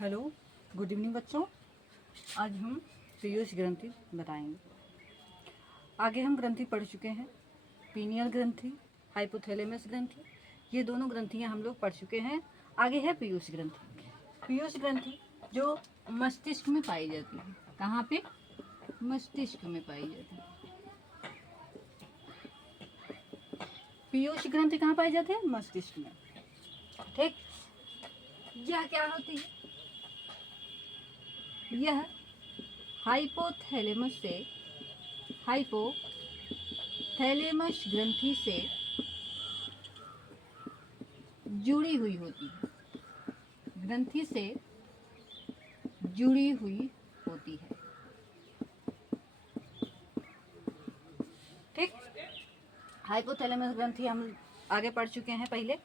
Hello, good evening बच्चों। आज हम पीयूष ग्रंथि बताएंगे। आगे हम ग्रंथि पढ़ चुके हैं, पीनियल ग्रंथि, हाइपोथैलेमस ग्रंथि। ये दोनों ग्रंथियां हम लोग पढ़ चुके हैं। आगे है पीयूष ग्रंथि। पीयूष ग्रंथि जो मस्तिष्क में पाई जाती है। कहाँ पे? मस्तिष्क में पाई जाती है। पीयूष ग्रंथि कहाँ पाई जाती है? मस्तिष्क में। ठीक। यह क्या होती है? यह हाइपोथैलेमस ग्रंथि से जुड़ी हुई होती है। ग्रंथि से जुड़ी हुई होती है। ठीक। हाइपोथैलेमस ग्रंथि हम आगे पढ़ चुके हैं पहले।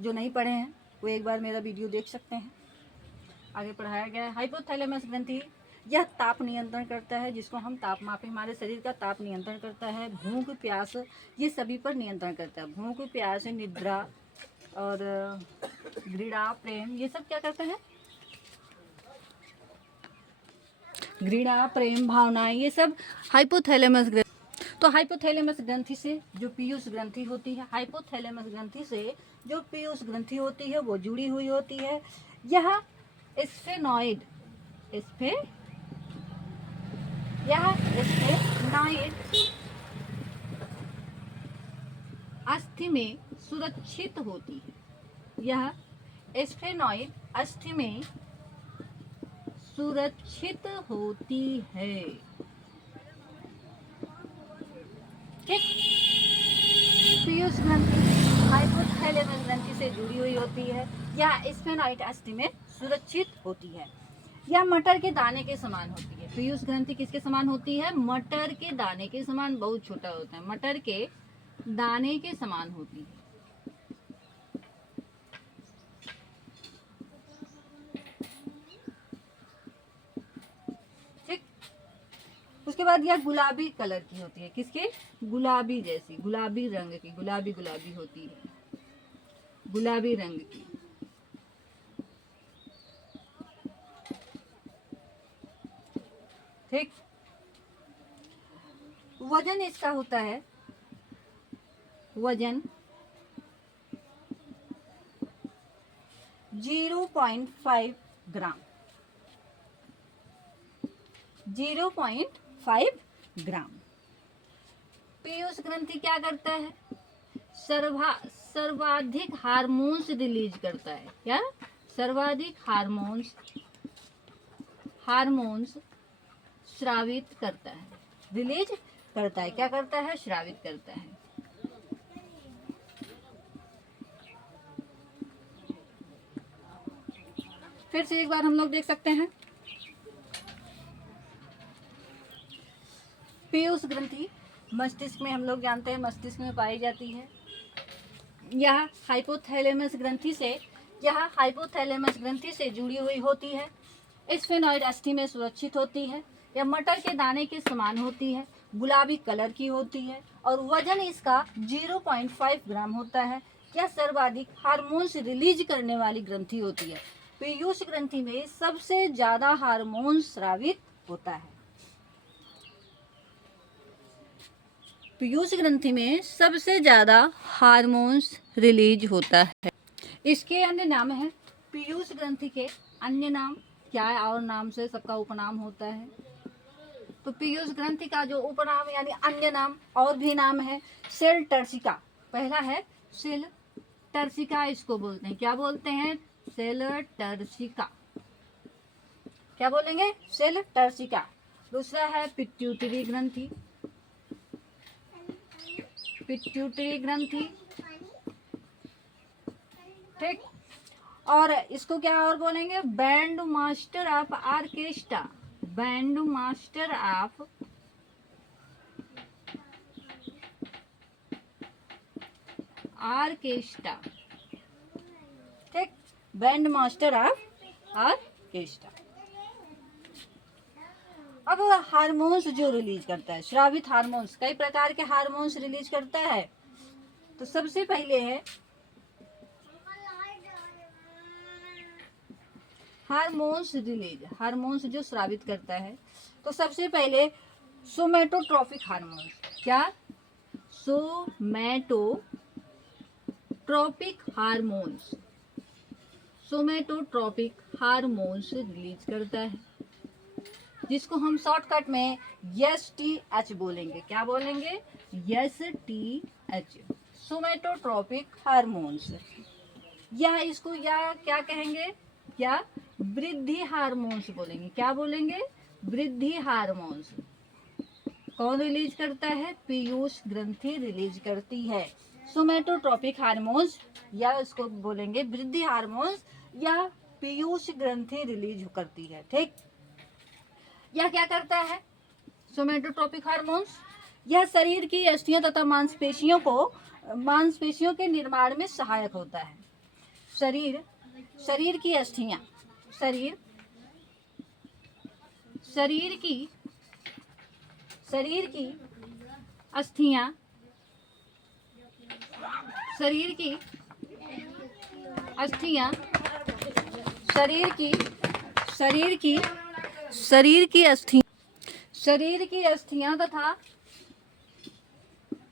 जो नहीं पढ़े हैं वो एक बार मेरा वीडियो देख सकते हैं। आगे पढ़ाया गया है। हाइपोथैलेमस ग्रंथि यह ताप नियंत्रण करता है, जिसको हम ताप मापे, हमारे शरीर का ताप नियंत्रण करता है। भूख प्यास ये सभी पर नियंत्रण करता है। भूख प्यास, निद्रा और घृणा, प्रेम, ये सब क्या करता है? घृणा, प्रेम, भावनाएं, ये सब हाइपोथैलेमस ग्रंथि। तो हाइपोथैलेमस ग्रंथि से जो पीयूष ग्रंथि होती है, हाइपोथैलेमस ग्रंथि से जो पीयूष ग्रंथि होती है वो जुड़ी हुई होती है। यह स्फेनॉइड अस्थि में सुरक्षित होती है। यह स्फेनॉइड अस्थि में सुरक्षित होती है। ठीक। पीयूष ग्रंथि हाइपोथैलेमस ग्रंथि से जुड़ी हुई होती है। यह स्फेनॉइड अस्थि में सुरक्षित होती है। यह मटर के दाने के समान होती है। पीयूष ग्रंथि किसके समान होती है? मटर के दाने के समान। बहुत छोटा होता है। मटर के दाने के समान होती है। ठीक। उसके बाद यह गुलाबी कलर की होती है। किसके? गुलाबी जैसी, गुलाबी रंग की, गुलाबी गुलाबी होती है, गुलाबी रंग की। ठीक। वजन इसका होता है, वजन 0.5 ग्राम। 0.5 ग्राम। पीयूष ग्रंथि क्या करता है? सर्वाधिक हार्मोन्स रिलीज करता है। क्या? सर्वाधिक हार्मोन्स स्रावित करता है, रिलीज करता है। क्या करता है? स्रावित करता है। फिर से एक बार हम लोग देख सकते हैं। पीयूष ग्रंथि मस्तिष्क में, हम लोग जानते हैं मस्तिष्क में पाई जाती है। यह हाइपोथैलेमस ग्रंथि से जुड़ी हुई होती है। स्फेनॉइड अस्थि में सुरक्षित होती है। यह मटर के दाने के समान होती है, गुलाबी कलर की होती है और वजन इसका 0.5 ग्राम होता है। यह सर्वाधिक हार्मोन्स रिलीज करने वाली ग्रंथि होती है। पीयूष ग्रंथि में सबसे ज्यादा हार्मोन स्रावित होता है। पीयूष ग्रंथि में सबसे ज्यादा हार्मोन्स रिलीज होता है। इसके अन्य नाम है। पीयूष ग्रंथि के अन्य नाम क्या है? और नाम से सबका उपनाम होता है। तो पीयूष ग्रंथि का जो उपनाम यानी अन्य नाम और भी नाम है, सेल टर्सिका। पहला है सेल टर्सिका, इसको बोलते हैं। क्या बोलते हैं? Sella turcica. क्या बोलेंगे? Sella turcica. दूसरा है पिट्यूटरी ग्रंथि। पिट्यूटरी ग्रंथि। ठीक। और इसको क्या और बोलेंगे? Band master of orchestra. Band master of orchestra. ठीक। Band master of orchestra. अब हार्मोन्स जो रिलीज करता है, स्रावित हार्मोन्स, कई प्रकार के हार्मोन्स रिलीज करता है। तो सबसे पहले है हार्मोन्स रिलीज, हार्मोन्स जो स्रावित करता है, तो सबसे पहले सोमेटोट्रॉपिक हार्मोन्स, क्या? सोमेटोट्रॉपिक हार्मोन्स, सोमेटोट्रॉपिक हार्मोन्स रिलीज करता है, जिसको हम शॉर्टकट में STH बोलेंगे। क्या बोलेंगे? STH, somatotropic hormones. या इसको या क्या कहेंगे? या वृद्धि हार्मोन्स बोलेंगे। क्या बोलेंगे? वृद्धि हार्मोन्स। कौन रिलीज करता है? पीयूष ग्रंथि रिलीज करती है सोमेटोट्रॉपिक हार्मोन्स, या इसको बोलेंगे वृद्धि हार्मोन्स, या पीयूष ग्रंथि रिलीज करती है। ठीक, यह क्या करता है? सोमेटोट्रॉपिक हार्मोन्स यह शरीर की अस्थियों तथा मांसपेशियों के निर्माण में सहायक होता है। शरीर की अस्थियां, शरीर की अस्थियां, शरीर की अस्थियां तथा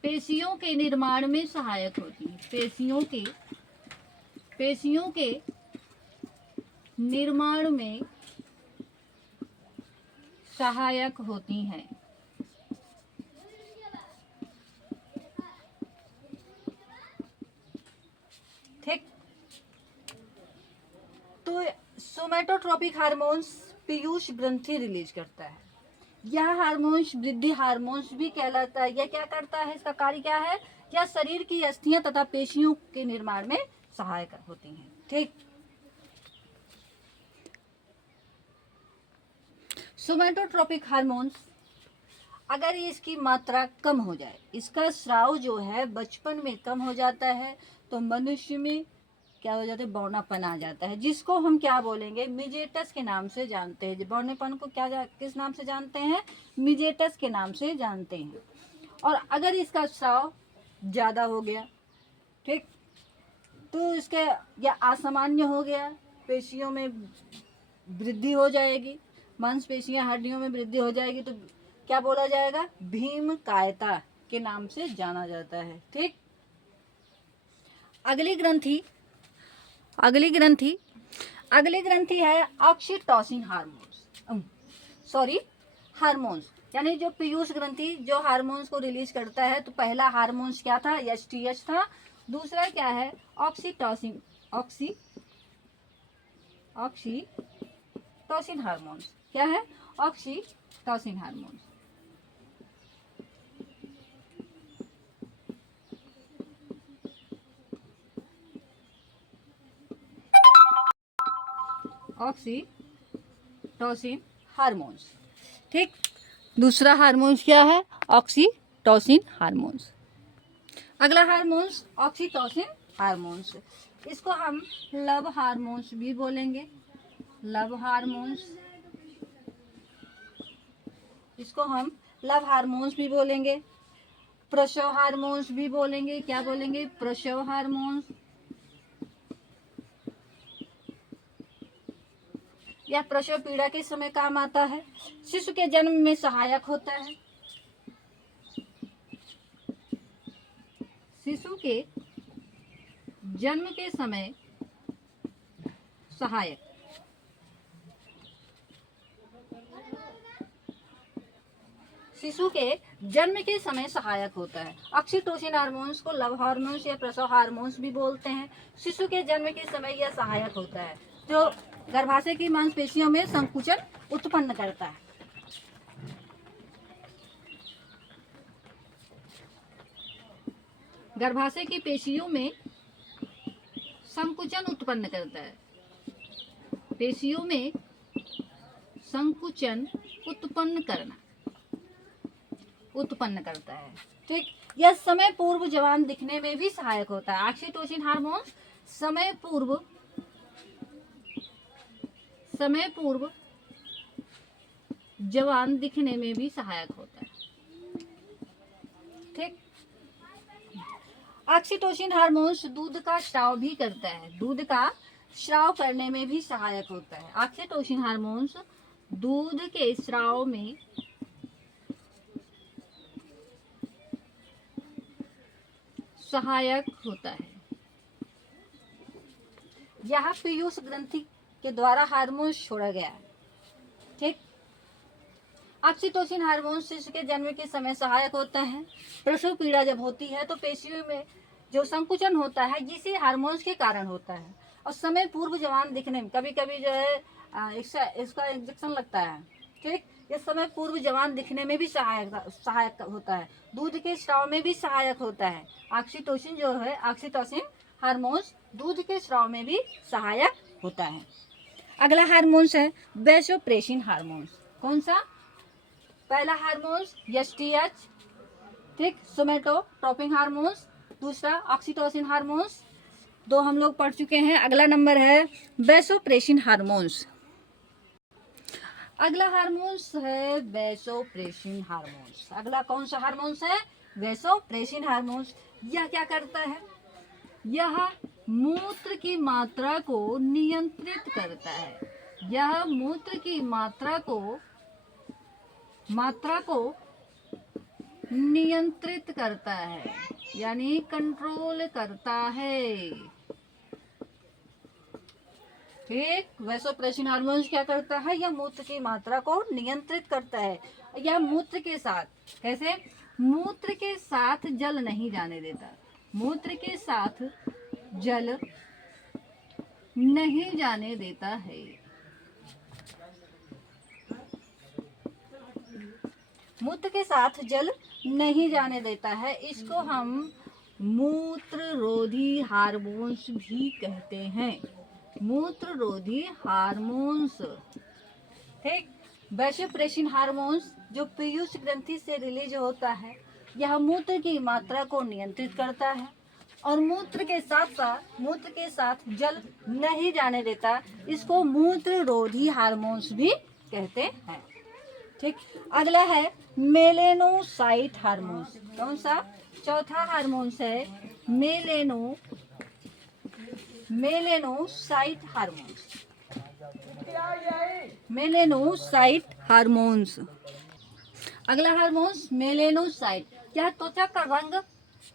पेशियों के निर्माण में सहायक होती है। पेशियों के निर्माण में सहायक होती हैं। ठीक, तो सोमेटोट्रॉपिक हार्मोन्स पीयूष ग्रंथि रिलीज करता है। यह हार्मोन्स वृद्धि हार्मोन्स भी कहलाता है। यह क्या करता है? इसका कार्य क्या है? यह शरीर की अस्थियां तथा पेशियों के निर्माण में सहायक होती हैं। ठीक, सोमेटोट्रॉपिक हार्मोन्स अगर इसकी मात्रा कम हो जाए, इसका स्राव जो है बचपन में कम हो जाता है, तो मनुष्य में क्या हो जाता है? बौनापन आ जाता है, जिसको हम क्या बोलेंगे? मिजेटस के नाम से जानते हैं। बौनेपन को किस नाम से जानते हैं? मिजेटस के नाम से जानते हैं। और अगर इसका स्राव ज़्यादा हो गया, ठीक, तो इसके या असामान्य हो गया, पेशियों में वृद्धि हो जाएगी, मांसपेशियां हड्डियों में वृद्धि हो जाएगी, तो क्या बोला जाएगा? भीमकायता के नाम से जाना जाता है। ठीक, अगली ग्रंथि है ऑक्सीटोसिन हार्मोन्स, यानी जो पीयूष ग्रंथि जो हार्मोन्स को रिलीज करता है। तो पहला हार्मोन्स क्या था? STH था। दूसरा क्या है? Oxytocin hormones. क्या है? Oxytocin hormones. Oxytocin hormones. ठीक, दूसरा हार्मोन्स क्या है? Oxytocin hormones. अगला हार्मोन्स ऑक्सीटोसिन हार्मोन्स, इसको हम लव हार्मोन्स भी बोलेंगे। लव हार्मोन्स, इसको हम लव हार्मोन्स भी बोलेंगे। प्रसव हार्मोन्स भी बोलेंगे। क्या बोलेंगे? प्रसव हार्मोन्स। यह प्रसव पीड़ा के समय काम आता है। शिशु के जन्म में सहायक होता है। शिशु के जन्म के समय सहायक, शिशु के जन्म के समय सहायक होता है। ऑक्सीटोसिन हार्मोन्स को लव हार्मोन्स या प्रसव हार्मोन्स भी बोलते हैं। शिशु के जन्म के समय यह सहायक होता है, जो गर्भाशय की मांसपेशियों में संकुचन उत्पन्न करता है। गर्भाशय की पेशियों में संकुचन उत्पन्न करता है। पेशियों में संकुचन उत्पन्न करता है। ठीक, यह समय पूर्व जवान दिखने में भी सहायक होता है। ऑक्सीटोसिन हार्मोन्स समय पूर्व जवान दिखने में भी सहायक होता है। ठीक, ऑक्सीटोसिन हार्मोन्स दूध का स्राव भी करता है। दूध का स्राव करने में भी सहायक होता है। ऑक्सीटोसिन हार्मोन्स दूध के स्राव में सहायक होता है। यह पीयूष ग्रंथि के द्वारा हार्मोन छोड़ा गया है। ठीक। ऑक्सीटोसिन हार्मोन शिशु के जन्म के समय सहायक होता है। प्रसव पीड़ा जब होती है तो पेशियों में जो संकुचन होता है इसी हार्मोन्स के कारण होता है। और समय पूर्व जवान दिखने में कभी कभी जो है इसका इंजेक्शन लगता है। ठीक। इस समय पूर्व जवान दिखने में भी सहायक होता है। दूध के स्राव में भी सहायक होता है। ऑक्सीटोसिन जो है, ऑक्सीटोसिन हार्मोन्स दूध के स्राव में भी सहायक होता है। अगला हार्मोन्स है वैसोप्रेसिन हार्मोन्स। कौन सा? पहला हार्मोन्स एसटीएच, ठीक, सोमेटोट्रोपिन हार्मोन्स। दूसरा ऑक्सीटोसिन हार्मोन्स, दो हम लोग पढ़ चुके हैं। अगला नंबर है वैसोप्रेसिन हार्मोन्स। अगला हार्मोन्स है वैसोप्रेसिन हार्मोन्स। अगला कौन सा हार्मोन्स है? Vasopressin hormones. यह क्या करता है? यह मूत्र की मात्रा को नियंत्रित करता है। यह मूत्र की मात्रा को नियंत्रित करता है, यानी कंट्रोल करता है। ठीक। वैसोप्रेसिन हार्मोन्स क्या करता है? यह मूत्र की मात्रा को नियंत्रित करता है। यह मूत्र के साथ, कैसे? मूत्र के साथ जल नहीं जाने देता। मूत्र के साथ जल नहीं जाने देता है। मूत्र के साथ जल नहीं जाने देता है। इसको हम मूत्ररोधी हार्मोन्स भी कहते हैं। मूत्ररोधी हार्मोन्स। ठीक। वैसोप्रेसिन हार्मोन्स जो पीयूष ग्रंथि से रिलीज होता है, यह मूत्र की मात्रा को नियंत्रित करता है और मूत्र के साथ जल नहीं जाने देता। इसको मूत्ररोधी हार्मोन्स भी कहते हैं। ठीक। अगला है मेलेनोसाइट हार्मोन्स। कौन सा? चौथा हार्मोन्स है मेलेनोसाइट हार्मोन्स। Melanocyte hormones. अगला हार्मोन्स मेलेनोसाइट। यह त्वचा का रंग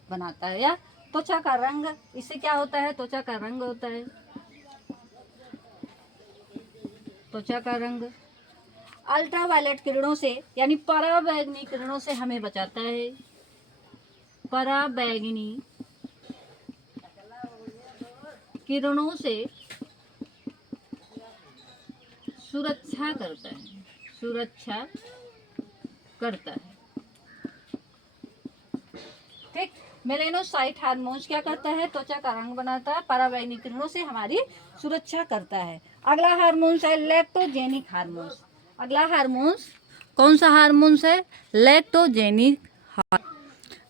बनाता है। यह त्वचा का रंग, इससे क्या होता है? त्वचा का रंग होता है। त्वचा का रंग अल्ट्रावायलेट किरणों से, यानी पराबैंगनी किरणों से हमें बचाता है। पराबैंगनी किरणों से सुरक्षा करता है। सुरक्षा करता है। ठीक। मेलेनोसाइट हार्मोन्स क्या करता है? त्वचा का रंग बनाता है, पराबैंगनी किरणों से हमारी सुरक्षा करता है। अगला हार्मोन्स है लैक्टोजेनिक हार्मोन्स। अगला हार्मोन्स कौन सा हार्मोन्स है? लैक्टोजेनिक।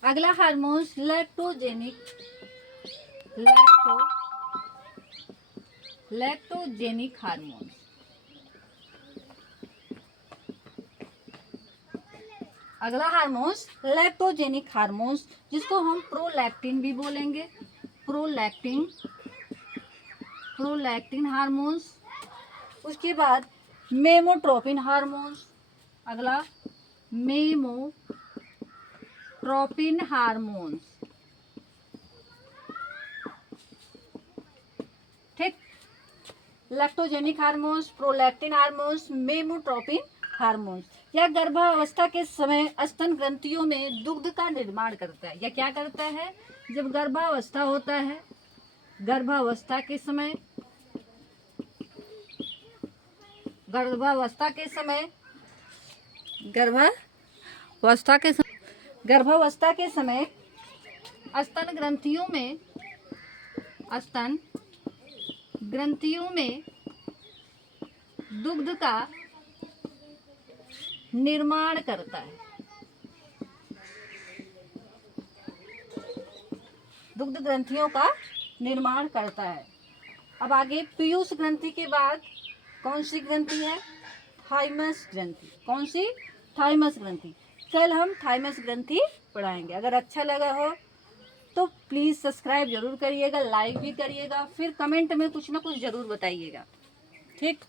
अगला हार्मोन्स लैक्टोजेनिक हार्मोन्स। अगला हार्मोन्स लैक्टोजेनिक हार्मोन्स, जिसको हम प्रोलैक्टिन भी बोलेंगे। Prolactin hormones. उसके बाद मेमोट्रोपिन हार्मोन्स। अगला मेमोट्रोपिन हार्मोन्स। ठीक। Lactogenic hormones, prolactin hormones, mammotropin hormones. यह गर्भावस्था के समय स्तन ग्रंथियों में दुग्ध का निर्माण करता है। यह क्या करता है? जब गर्भावस्था होता है, गर्भावस्था के समय स्तन ग्रंथियों में दुग्ध का निर्माण करता है। दुग्ध ग्रंथियों का निर्माण करता है। अब आगे पीयूष ग्रंथि के बाद कौन सी ग्रंथि है? थाइमस ग्रंथि। कौन सी? थाइमस ग्रंथि। कल हम थाइमस ग्रंथि पढ़ाएंगे। अगर अच्छा लगा हो तो प्लीज़ सब्सक्राइब ज़रूर करिएगा, लाइक भी करिएगा, फिर कमेंट में कुछ ना कुछ ज़रूर बताइएगा। ठीक।